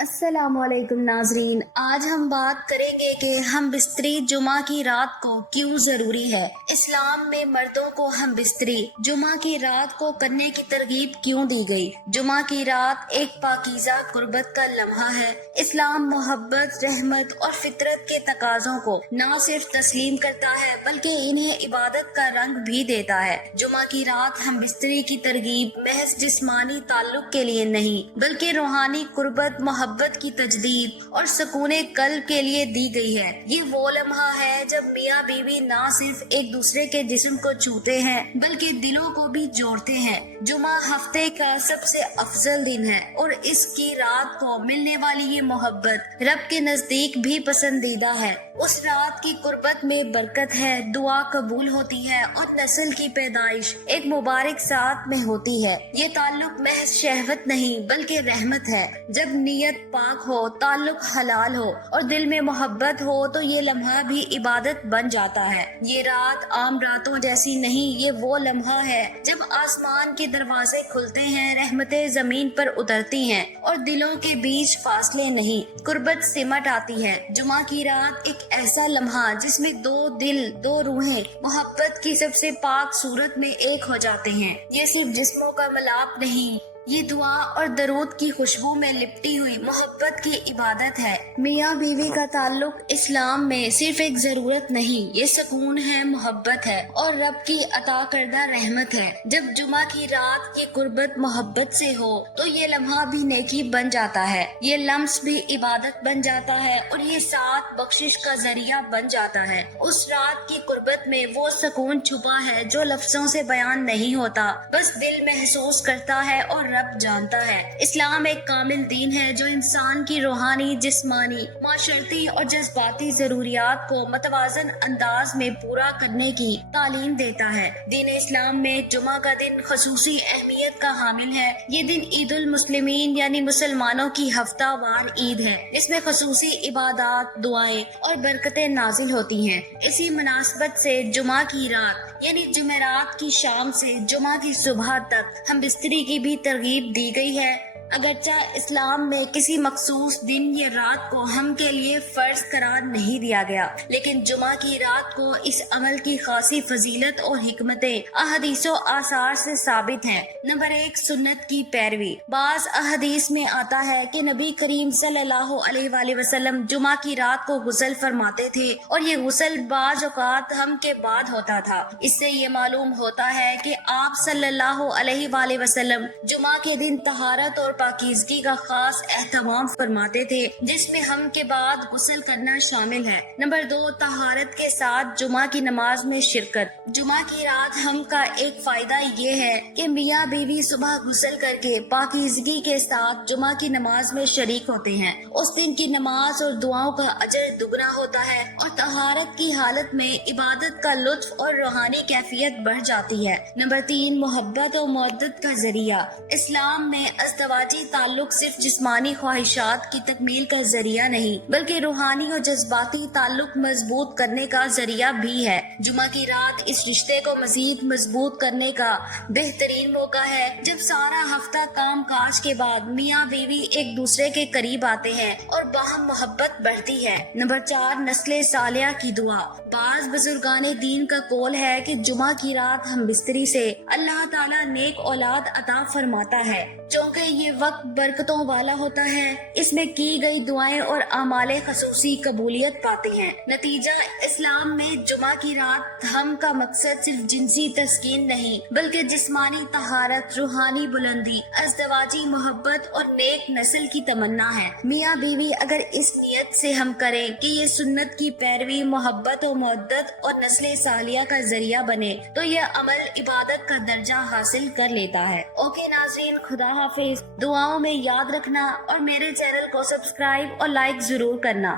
السلام علیکم ناظرین، آج ہم بات کریں گے کہ ہم بستری جمعہ کی رات کو کیوں ضروری ہے۔ اسلام میں مردوں کو ہم بستری جمعہ کی رات کو کرنے کی ترغیب کیوں دی گئی؟ جمعہ کی رات ایک پاکیزہ قربت کا لمحہ ہے۔ اسلام محبت، رحمت اور فطرت کے تقاضوں کو نہ صرف تسلیم کرتا ہے بلکہ انہیں عبادت کا رنگ بھی دیتا ہے۔ جمعہ کی رات ہم بستری کی ترغیب محض جسمانی تعلق کے لیے نہیں بلکہ روحانی قربت، محبت کی تجدید اور سکون قلب کے لیے دی گئی ہے۔ یہ وہ لمحہ ہے جب میاں بیوی نہ صرف ایک دوسرے کے جسم کو چھوتے ہیں بلکہ دلوں کو بھی جوڑتے ہیں۔ جمعہ ہفتے کا سب سے افضل دن ہے اور اس کی رات کو ملنے والی یہ محبت رب کے نزدیک بھی پسندیدہ ہے۔ اس رات کی قربت میں برکت ہے، دعا قبول ہوتی ہے اور نسل کی پیدائش ایک مبارک ساتھ میں ہوتی ہے۔ یہ تعلق محض شہوت نہیں بلکہ رحمت ہے۔ جب نیت پاک ہو، تعلق حلال ہو اور دل میں محبت ہو تو یہ لمحہ بھی عبادت بن جاتا ہے۔ یہ رات عام راتوں جیسی نہیں، یہ وہ لمحہ ہے جب آسمان کے دروازے کھلتے ہیں، رحمتیں زمین پر اترتی ہیں اور دلوں کے بیچ فاصلے نہیں، قربت سمٹ آتی ہے۔ جمعہ کی رات ایک ایسا لمحہ جس میں دو دل، دو روحیں محبت کی سب سے پاک صورت میں ایک ہو جاتے ہیں۔ یہ صرف جسموں کا ملاپ نہیں، یہ دعا اور درود کی خوشبو میں لپٹی ہوئی محبت کی عبادت ہے۔ میاں بیوی کا تعلق اسلام میں صرف ایک ضرورت نہیں، یہ سکون ہے، محبت ہے اور رب کی عطا کردہ رحمت ہے۔ جب جمعہ کی رات کی قربت محبت سے ہو تو یہ لمحہ بھی نیکی بن جاتا ہے، یہ لمس بھی عبادت بن جاتا ہے اور یہ ساتھ بخشش کا ذریعہ بن جاتا ہے۔ اس رات کی قربت میں وہ سکون چھپا ہے جو لفظوں سے بیان نہیں ہوتا، بس دل محسوس کرتا ہے اور رب جانتا ہے۔ اسلام ایک کامل دین ہے جو انسان کی روحانی، جسمانی، معاشرتی اور جذباتی ضروریات کو متوازن انداز میں پورا کرنے کی تعلیم دیتا ہے۔ دین اسلام میں جمعہ کا دن خصوصی اہمیت کا حامل ہے۔ یہ دن عید المسلمین یعنی مسلمانوں کی ہفتہ وار عید ہے، جس میں خصوصی عبادات، دعائیں اور برکتیں نازل ہوتی ہیں۔ اسی مناسبت سے جمعہ کی رات یعنی جمعرات کی شام سے جمعہ کی صبح تک ہم بستری کی بھی ترغیب دی گئی ہے۔ اگرچہ اسلام میں کسی مخصوص دن یا رات کو ہم کے لیے فرض قرار نہیں دیا گیا، لیکن جمعہ کی رات کو اس عمل کی خاصی فضیلت اور حکمتیں احادیث و آثار سے ثابت ہیں۔ نمبر 1، سنت کی پیروی۔ بعض احادیث میں آتا ہے کہ نبی کریم صلی اللہ علیہ وآلہ وسلم جمعہ کی رات کو غسل فرماتے تھے اور یہ غسل بعض اوقات ہم کے بعد ہوتا تھا۔ اس سے یہ معلوم ہوتا ہے کہ آپ صلی اللہ علیہ وآلہ وسلم جمعہ کے دن طہارت اور پاکیزگی کا خاص اہتمام فرماتے تھے، جس میں ہم کے بعد غسل کرنا شامل ہے۔ نمبر 2، طہارت کے ساتھ جمعہ کی نماز میں شرکت۔ جمعہ کی رات ہم کا ایک فائدہ یہ ہے کہ میاں بیوی صبح غسل کر کے پاکیزگی کے ساتھ جمعہ کی نماز میں شریک ہوتے ہیں۔ اس دن کی نماز اور دعاؤں کا اجر دگنا ہوتا ہے اور طہارت کی حالت میں عبادت کا لطف اور روحانی کیفیت بڑھ جاتی ہے۔ نمبر 3، محبت اور مودت کا ذریعہ۔ اسلام میں ازدواجی تعلق صرف جسمانی خواہشات کی تکمیل کا ذریعہ نہیں بلکہ روحانی اور جذباتی تعلق مضبوط کرنے کا ذریعہ بھی ہے۔ جمعہ کی رات اس رشتے کو مزید مضبوط کرنے کا بہترین موقع ہے، جب سارا ہفتہ کام کاج کے بعد میاں بیوی ایک دوسرے کے قریب آتے ہیں اور باہم محبت بڑھتی ہے۔ نمبر 4، نسل صالحہ کی دعا۔ بعض بزرگان دین کا قول ہے کہ جمعہ کی رات ہم بستری سے اللہ تعالیٰ نیک اولاد عطا فرماتا ہے، چونکہ یہ وقت برکتوں والا ہوتا ہے۔ اس میں کی گئی دعائیں اور اعمال خصوصی قبولیت پاتی ہیں۔ نتیجہ، اسلام میں جمعہ کی رات ہم کا مقصد صرف جنسی تسکین نہیں بلکہ جسمانی طہارت، روحانی بلندی، ازدواجی محبت اور نیک نسل کی تمنا ہے۔ میاں بیوی اگر اس نیت سے ہم کریں کہ یہ سنت کی پیروی، محبت و مودت اور نسل صالحہ کا ذریعہ بنے تو یہ عمل عبادت کا درجہ حاصل کر لیتا ہے۔ اوکے ناظرین، خدا حافظ۔ دعاؤں میں یاد رکھنا اور میرے چینل کو سبسکرائب اور لائک ضرور کرنا۔